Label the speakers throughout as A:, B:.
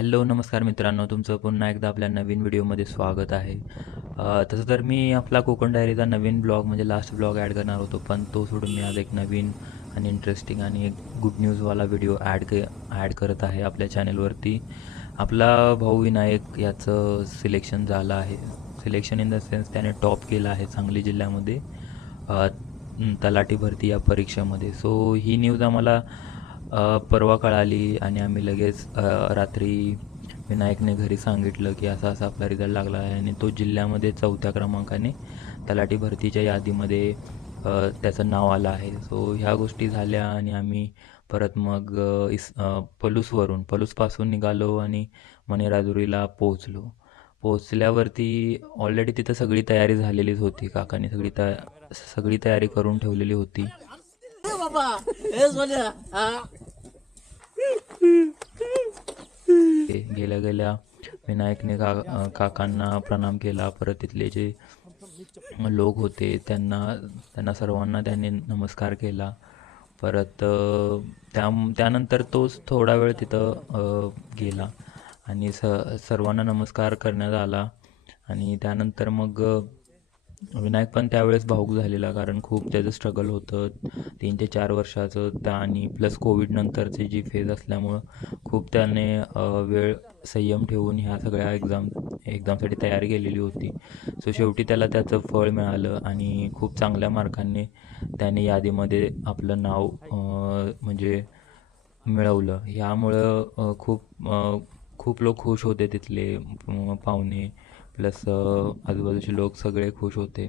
A: Hello नमस्कार मित्रांनो. तुमचं पुन्हा एकदा आपल्या नवीन व्हिडिओमध्ये स्वागत आहे. तसं तर मी आपला कोकण डायरीचा नवीन ब्लॉग म्हणजे लास्ट ब्लॉग ॲड करणार होतो पण तो सोडून मी आज एक नवीन आणि इंटरेस्टिंग आणि एक गुड न्यूजवाला व्हिडिओ ॲड क ॲड करत आहे आपल्या चॅनलवरती आपला भाऊ विनायक याचं सिलेक्शन झालं आहे. सिलेक्शन इन द सेन्स त्याने टॉप केलं आहे सांगली जिल्ह्यामध्ये. तलाठी भरती या परीक्षेमध्ये. सो ही न्यूज आम्हाला परवा कळाली आणि आम्ही लगेच रात्री विनायकने घरी सांगितलं की असा असा आपला रिझल्ट लागला आहे आणि तो जिल्ह्यामध्ये चौथ्या क्रमांकाने तलाठी भरतीच्या यादीमध्ये त्याचं नाव आलं आहे. सो ह्या गोष्टी झाल्या आणि आम्ही परत मग इस पलूसवरून पलूसपासून निघालो आणि मणेराजुरीला पोहोचलो. पोहोचल्यावरती ऑलरेडी तिथं सगळी तयारी झालेलीच होती काकाने सगळी तया सगळी तयारी करून ठेवलेली होती
B: ए बाबा हे सोन्या हा
A: ते गेल्या गेल्या विनायकने का काकांना प्रणाम केला. परत तिथले जे लोक होते त्यांना त्यांना सर्वांना त्यांनी नमस्कार केला. परत त्या त्यानंतर तोच थोडा वेळ तिथं गेला. आणि स सर्वांना नमस्कार करण्यात आला. आणि त्यानंतर मग विनायक पण त्यावेळेस भाऊक झालेला कारण खूप त्याचं स्ट्रगल होतं. तीन ते चार वर्षाचं त्या आणि प्लस कोविडनंतरची जी फेज असल्यामुळं खूप त्याने वेळ संयम ठेवून ह्या सगळ्या एक्झाम एक्झामसाठी तयारी केलेली होती. सो शेवटी त्याला त्याचं फळ मिळालं आणि खूप चांगल्या मार्कांनी त्याने यादीमध्ये आपलं नाव म्हणजे मिळवलं. ह्यामुळं खूप खूप लोक खुश होते तिथले पाहुणे. प्लस आजूबाजूचे लोक सगळे खुश होते.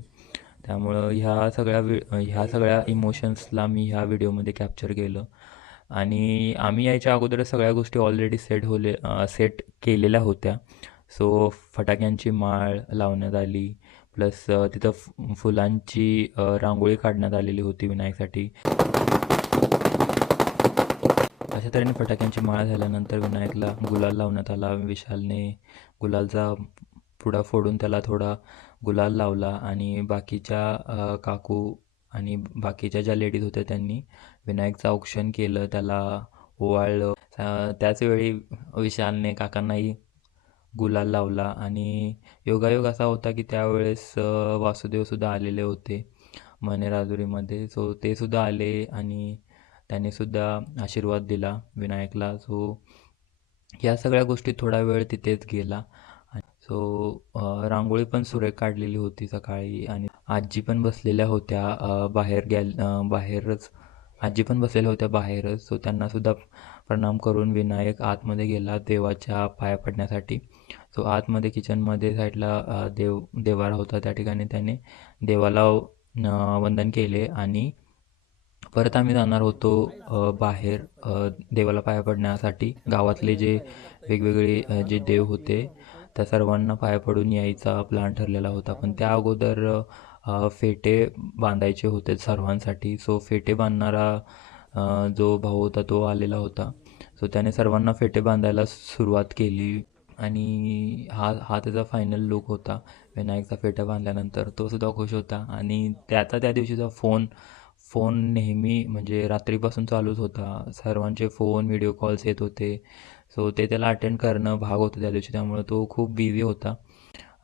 A: त्यामुळं ह्या सगळ्या वि ह्या सगळ्या इमोशन्सला मी ह्या व्हिडिओमध्ये कॅप्चर केलं. आणि आम्ही यायच्या अगोदर सगळ्या गोष्टी ऑलरेडी सेट होले सेट केलेल्या होत्या. सो फटाक्यांची माळ लावण्यात आली. प्लस तिथं फु फुलांची रांगोळी काढण्यात आलेली होती विनायकसाठी. अशा तऱ्हेने फटाक्यांची माळ झाल्यानंतर विनायकला गुलाल लावण्यात आला. विशालने गुलालचा पुडा फोडून त्याला थोडा गुलाल लावला आणि बाकीच्या काकू आणि बाकीच्या ज्या लेडीज होत्या त्यांनी विनायकचं औक्षण केलं त्याला ओवाळलं. त्याचवेळी विशालने काकांनाही गुलाल लावला आणि योगायोग असा होता की त्यावेळेस वासुदेवसुद्धा आलेले होते मणेराजुरीमध्ये सो ते सुद्धा आले आणि त्याने सुद्धा आशीर्वाद दिला विनायकला. सो या सगळ्या गोष्टी थोडा वेळ तिथेच गेला. सो रांगोळी पण सुरेख काढलेली होती सकाळी आणि आजी पण बसलेल्या होत्या बाहेर गॅल बाहेरच. आजी पण बसलेल्या होत्या बाहेरच. सो त्यांनासुद्धा प्रणाम करून विनायक आतमध्ये गेला देवाच्या पाया पडण्यासाठी. सो आतमध्ये किचनमध्ये साईडला देव देवारा होता त्या ठिकाणी. त्याने देवाला वंदन केले आणि परत आम्ही जाणार होतो बाहेर देवाला पाया पडण्यासाठी. गावातले जे वेगवेगळे जे देव होते त्या सर्वांना पाय पडून यायचा प्लॅन ठरलेला होता. पण त्या अगोदर फेटे बांधायचे होते सर्वांसाठी. सो फेटे बांधणारा जो भाऊ होता तो आलेला होता. सो त्याने सर्वांना फेटे बांधायला सुरुवात केली आणि हा हा त्याचा फायनल लुक होता. विनायकचा फेटा बांधल्यानंतर तो सुद्धा खुश होता. आणि त्याचा त्या दिवशीचा फोन फोन नेहमी म्हणजे रात्रीपासून चालूच होता. सर्वांचे फोन व्हिडिओ कॉल्स येत होते. सो ते त्याला अटेंड करणं भाग होतं त्या दिवशी त्यामुळे तो खूप बिझी होता.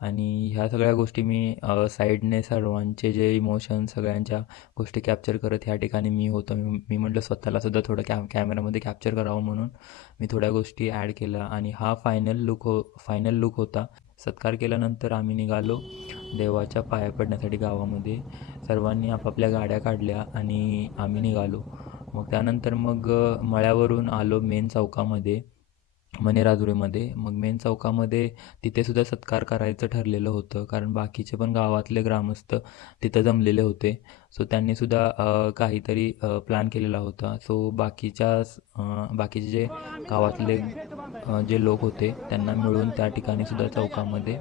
A: आणि ह्या सगळ्या गोष्टी मी साईडने सर्वांचे जे इमोशन सगळ्यांच्या गोष्टी कॅप्चर करत ह्या ठिकाणी मी होतो. मी मी म्हटलं स्वतःला सुद्धा थोडं कॅम कॅमेरामध्ये कॅप्चर करावं म्हणून मी थोड्या गोष्टी ॲड केल्या. आणि हा फायनल लुक हो फायनल लुक होता. सत्कार केल्यानंतर आम्ही निघालो देवाच्या पाया पडण्यासाठी गावामध्ये. सर्वांनी आपापल्या गाड्या काढल्या आणि आम्ही निघालो. मग त्यानंतर मग मळ्यावरून आलो मेन चौकामध्ये. मणेराजुरीमध्ये मग मेन चौकामध्ये तिथे सुद्धा सत्कार करायचं ठरलेलं होतं. कारण बाकीचे पण गावातले ग्रामस्थ तिथं जमलेले होते. सो त्यांनी सुद्धा काहीतरी प्लॅन केलेला होता. सो बाकीच्या बाकीचे जे गावातले जे लोक होते त्यांना मिळून त्या ठिकाणी सुद्धा चौकामध्ये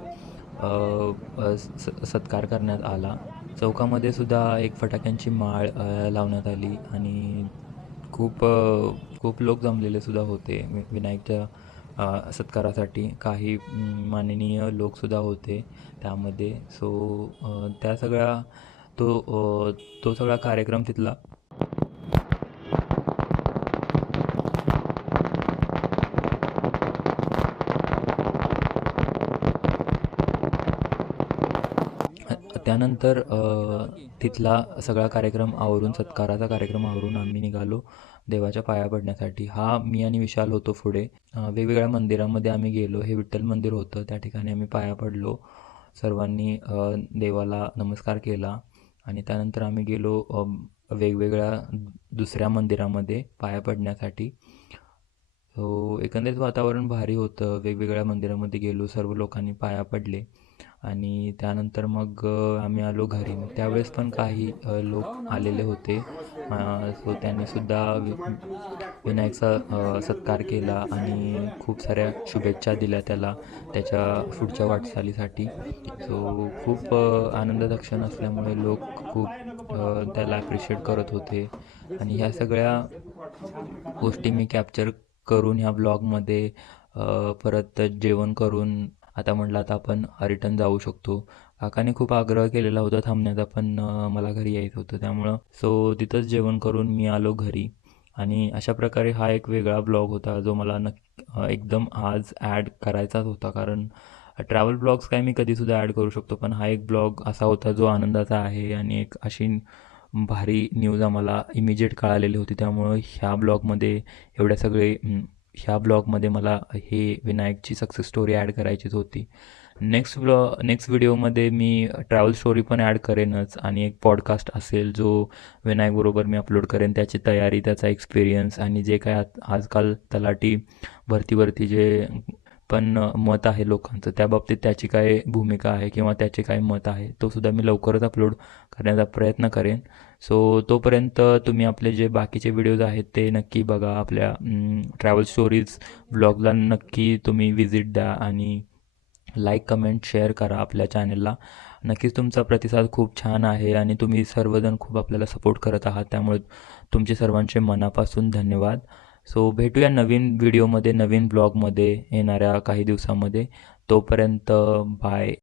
A: स सत्कार करण्यात आला. चौकामध्ये सुद्धा एक फटाक्यांची माळ लावण्यात आली. आणि खूप खूप लोक जमलेले सुद्धा होते. वि विनायकच्या सत्कारासाठी काही माननीय लोकसुद्धा होते त्यामध्ये. सो त्या सगळ्या तो तो सगळा कार्यक्रम तिथला त्यानंतर तिथला सगळा कार्यक्रम आवरून सत्काराचा कार्यक्रम आवरून आम्ही निघालो देवाच्या पाया पडण्यासाठी. हा मी आणि विशाल होतो पुढे. वेगवेगळ्या मंदिरामध्ये आम्ही गेलो. हे विठ्ठल मंदिर होतं. त्या ठिकाणी आम्ही पाया पडलो. सर्वांनी देवाला नमस्कार केला आणि त्यानंतर आम्ही गेलो वेगवेगळ्या दुसऱ्या मंदिरामध्ये पाया पडण्यासाठी. सो एकंदरीत वातावरण भारी होतं. वेगवेगळ्या मंदिरामध्ये गेलो. सर्व लोकांनी पाया पडले. आणि त्यानंतर मग आम्ही आलो घरी. मग त्यावेळेस पण काही लोक आलेले होते. सो त्यांनीसुद्धा वि विनायकचा सत्कार केला आणि खूप साऱ्या शुभेच्छा दिल्या त्याला त्याच्या पुढच्या वाटचालीसाठी. सो खूप अ, क्षण असल्यामुळे लोक खूप त्याला ॲप्रिशिएट करत होते. आणि ह्या सगळ्या गोष्टी मी कॅप्चर करून ह्या ब्लॉगमध्ये परत जेवण करून आता म्हटलं आता आपण रिटर्न जाऊ शकतो. काकाने खूप आग्रह केलेला होता थांबण्याचा पण मला घरी यायचं होतं. त्यामुळं सो तिथंच जेवण करून मी आलो घरी. आणि अशा प्रकारे हा एक वेगळा ब्लॉग होता जो मला नक्की एकदम आज ॲड करायचाच होता. कारण ट्रॅव्हल ब्लॉग्स काय मी कधीसुद्धा ॲड करू शकतो पण हा एक ब्लॉग असा होता जो आनंदाचा आहे आणि एक अशी भारी न्यूज आम्हाला इमिजिएट कळालेली होती. त्यामुळं ह्या ब्लॉगमध्ये एवढ्या सगळे ह्या ब्लॉगमध्ये मला हे विनायकची सक्सेस स्टोरी ॲड करायचीच होती. नेक्स्ट ब्लॉ नेक्स्ट व्हिडिओमध्ये मी ट्रॅव्हल स्टोरी पण ॲड करेनच आणि एक पॉडकास्ट असेल जो विनायकबरोबर मी अपलोड करेन. त्याची तयारी त्याचा एक्सपिरियन्स आणि जे काय आजकाल तलाठी भरतीवरती जे पण मत आहे लोकांचं त्या बाबतीत त्याची काय भूमिका आहे किंवा त्याचे काय मत आहे तो सुद्धा मी लवकरच अपलोड करण्याचा प्रयत्न करेन. सो तोपर्यंत तुम्ही आपले जे बाकीचे व्हिडिओज आहेत ते नक्की बघा. आपल्या ट्रॅव्हल स्टोरीज ब्लॉगला नक्की तुम्ही विजिट द्या आणि लाईक कमेंट शेअर करा आपल्या चॅनलला नक्कीच तुमचा प्रतिसाद खूप छान आहे आणि तुम्ही सर्वजण खूप आपल्याला सपोर्ट करत आहात. त्यामुळे तुमचे सर्वांचे मनापासून धन्यवाद. सो भेटूया नवीन व्हिडिओमध्ये नवीन ब्लॉगमध्ये येणाऱ्या काही दिवसामध्ये. तोपर्यंत बाय